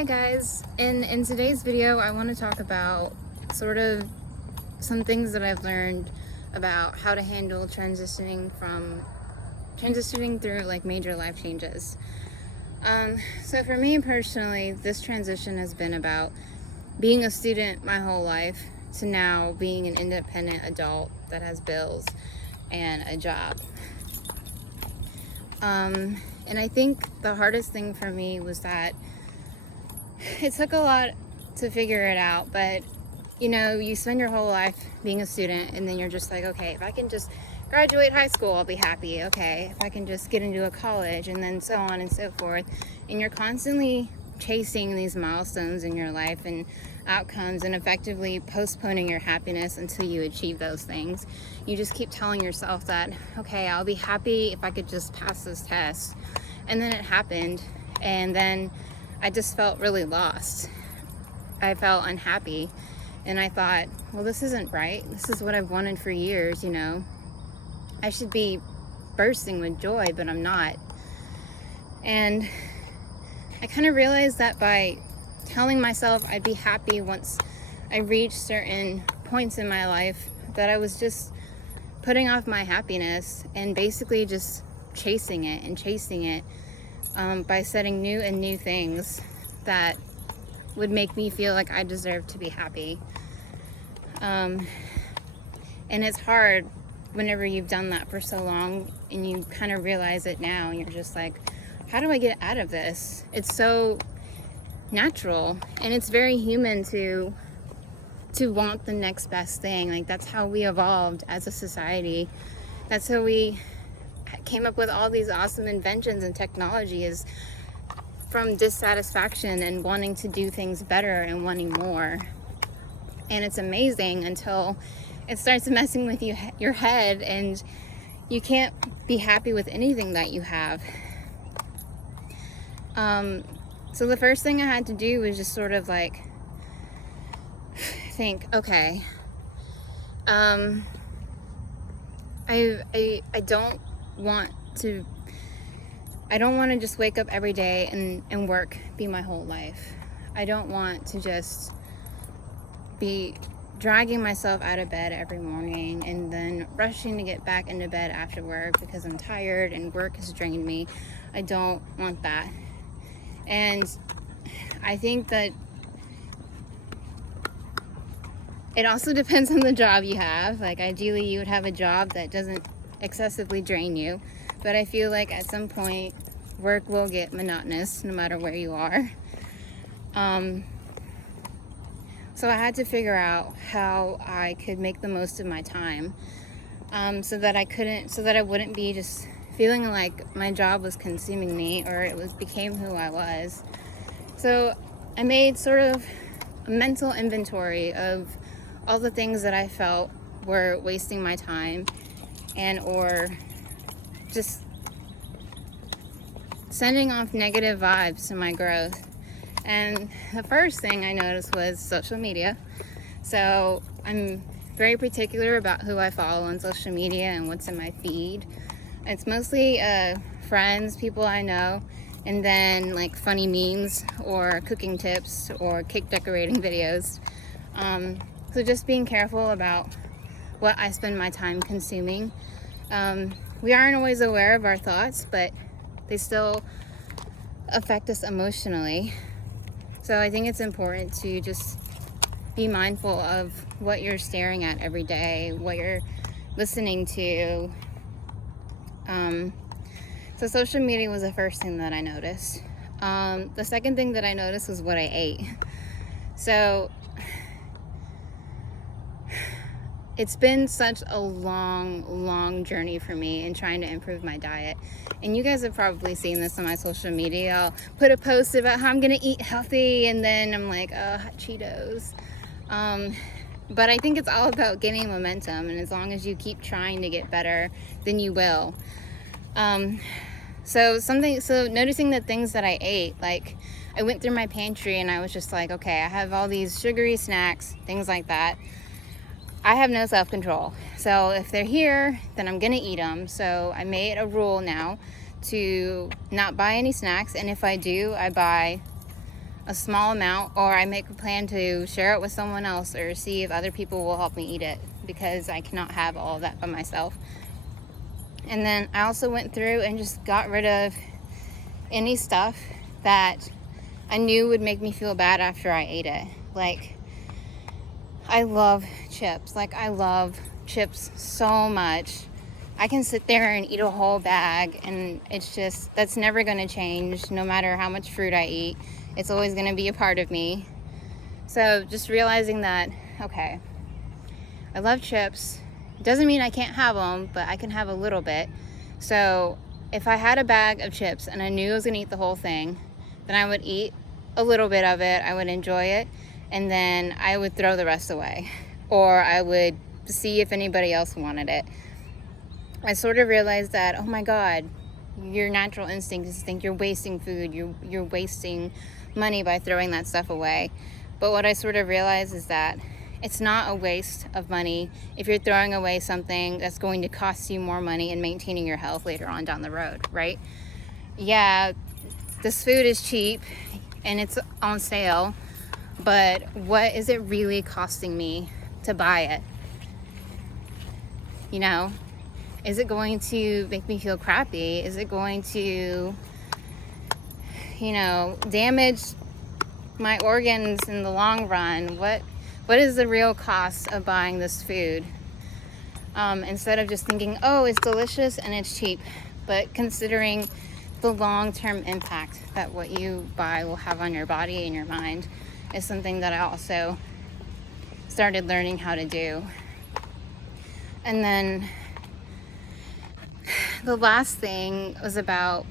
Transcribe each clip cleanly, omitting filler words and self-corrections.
Hi guys, in today's video I want to talk about sort of some things that I've learned about how to handle transitioning through like major life changes. So for me personally, this transition has been about being a student my whole life to now being an independent adult that has bills and a job. And I think the hardest thing for me was that it took a lot to figure it out, but you spend your whole life being a student and then you're just like, okay, if I can just graduate high school, I'll be happy. Okay, if I can just get into a college, and then so on and so forth. And you're constantly chasing these milestones in your life and outcomes and effectively postponing your happiness until you achieve those things. You just keep telling yourself that, okay, I'll be happy if I could just pass this test. And then it happened, and then I just felt really lost. I felt unhappy, and I thought, well, this isn't right. This is what I've wanted for years, I should be bursting with joy, but I'm not. And I kind of realized that by telling myself I'd be happy once I reached certain points in my life, that I was just putting off my happiness and basically just chasing it by setting new things that would make me feel like I deserve to be happy. And it's hard whenever you've done that for so long and you kind of realize it now, and you're just like, how do I get out of this? It's so natural, and it's very human to want the next best thing. Like, that's how we evolved as a society. That's how we came up with all these awesome inventions and technology, is from dissatisfaction and wanting to do things better and wanting more. And it's amazing until it starts messing with your head, and you can't be happy with anything that you have. So the first thing I had to do was just sort of like think, okay, I don't want to just wake up every day and work be my whole life. I don't want to just be dragging myself out of bed every morning and then rushing to get back into bed after work because I'm tired and work has drained me. I don't want that. And I think that it also depends on the job you have. Like, ideally you would have a job that doesn't excessively drain you, but I feel like at some point work will get monotonous no matter where you are. So I had to figure out how I could make the most of my time, so that I wouldn't be just feeling like my job was consuming me, or became who I was. So I made sort of a mental inventory of all the things that I felt were wasting my time or just sending off negative vibes to my growth. And the first thing I noticed was social media. So I'm very particular about who I follow on social media and what's in my feed. It's mostly friends, people I know, and then like funny memes or cooking tips or cake decorating videos. So just being careful about what I spend my time consuming. We aren't always aware of our thoughts, but they still affect us emotionally. So I think it's important to just be mindful of what you're staring at every day, what you're listening to. So social media was the first thing that I noticed. The second thing that I noticed was what I ate. So it's been such a long journey for me in trying to improve my diet. And you guys have probably seen this on my social media. I'll put a post about how I'm gonna eat healthy, and then I'm like, hot Cheetos. But I think it's all about gaining momentum, and as long as you keep trying to get better, then you will. So noticing the things that I ate, like I went through my pantry and I was just like, okay, I have all these sugary snacks, things like that. I have no self-control. So if they're here, then I'm gonna eat them. So I made a rule now to not buy any snacks, and if I do, I buy a small amount, or I make a plan to share it with someone else or see if other people will help me eat it, because I cannot have all of that by myself. And then I also went through and just got rid of any stuff that I knew would make me feel bad after I ate it. Like, I love chips. Like, I love chips so much. I can sit there and eat a whole bag, and it's just, that's never going to change. No matter how much fruit I eat, it's always going to be a part of me. So just realizing that, okay, I love chips. Doesn't mean I can't have them, but I can have a little bit. So if I had a bag of chips and I knew I was going to eat the whole thing, then I would eat a little bit of it, I would enjoy it, and then I would throw the rest away. Or I would see if anybody else wanted it. I sort of realized that, oh my God, your natural instinct is to think you're wasting food, you're wasting money by throwing that stuff away. But what I sort of realized is that it's not a waste of money if you're throwing away something that's going to cost you more money in maintaining your health later on down the road, right? Yeah, this food is cheap and it's on sale, but what is it really costing me to buy it? You know? Is it going to make me feel crappy? Is it going to, damage my organs in the long run? What is the real cost of buying this food? Instead of just thinking, oh, it's delicious and it's cheap, but considering the long-term impact that what you buy will have on your body and your mind is something that I also started learning how to do. And then the last thing was about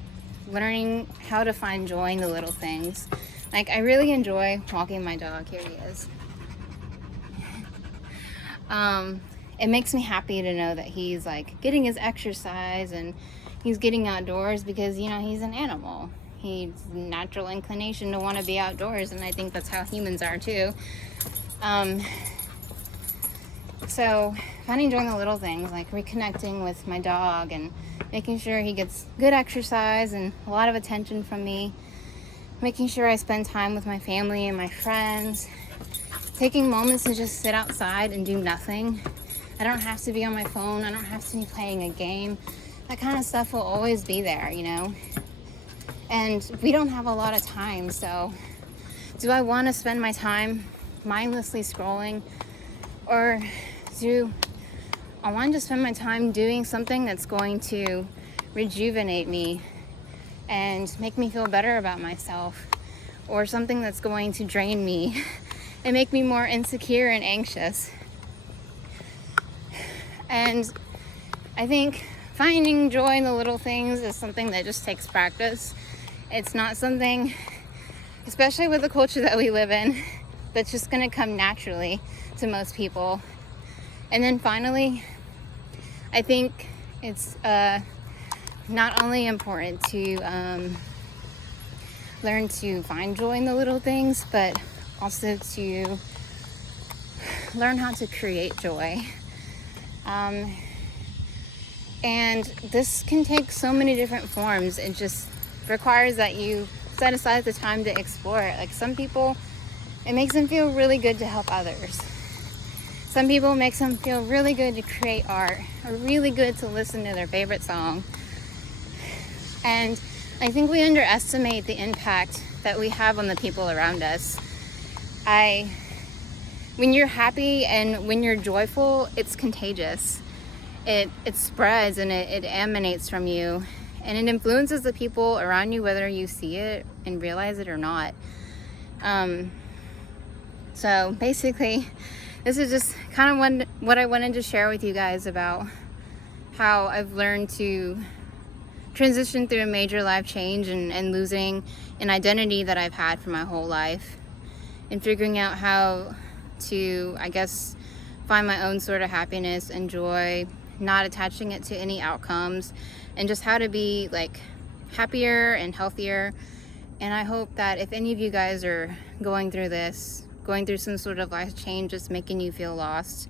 learning how to find joy in the little things. Like, I really enjoy walking my dog. Here he is. It makes me happy to know that he's like getting his exercise and he's getting outdoors, because he's an animal. He's natural inclination to want to be outdoors, and I think that's how humans are too. So finding joy in the little things, like reconnecting with my dog and making sure he gets good exercise and a lot of attention from me, making sure I spend time with my family and my friends, taking moments to just sit outside and do nothing. I don't have to be on my phone. I don't have to be playing a game. That kind of stuff will always be there, And we don't have a lot of time, so do I want to spend my time mindlessly scrolling, or do I want to spend my time doing something that's going to rejuvenate me and make me feel better about myself, or something that's going to drain me and make me more insecure and anxious? And I think finding joy in the little things is something that just takes practice. It's not something, especially with the culture that we live in, that's just going to come naturally to most people. And then finally, I think it's not only important to learn to find joy in the little things, but also to learn how to create joy. And this can take so many different forms. It just requires that you set aside the time to explore it. Like, some people, it makes them feel really good to help others. Some people, it makes them feel really good to create art, or really good to listen to their favorite song. And I think we underestimate the impact that we have on the people around us. When you're happy and when you're joyful, it's contagious. It spreads and it emanates from you, and it influences the people around you, whether you see it and realize it or not. So basically, this is just kind of what I wanted to share with you guys about how I've learned to transition through a major life change and losing an identity that I've had for my whole life, and figuring out how to, I guess, find my own sort of happiness and joy, not attaching it to any outcomes, and just how to be like happier and healthier. And I hope that if any of you guys are going through some sort of life change that's making you feel lost,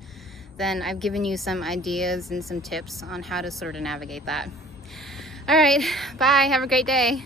then I've given you some ideas and some tips on how to sort of navigate that. All right, bye, have a great day.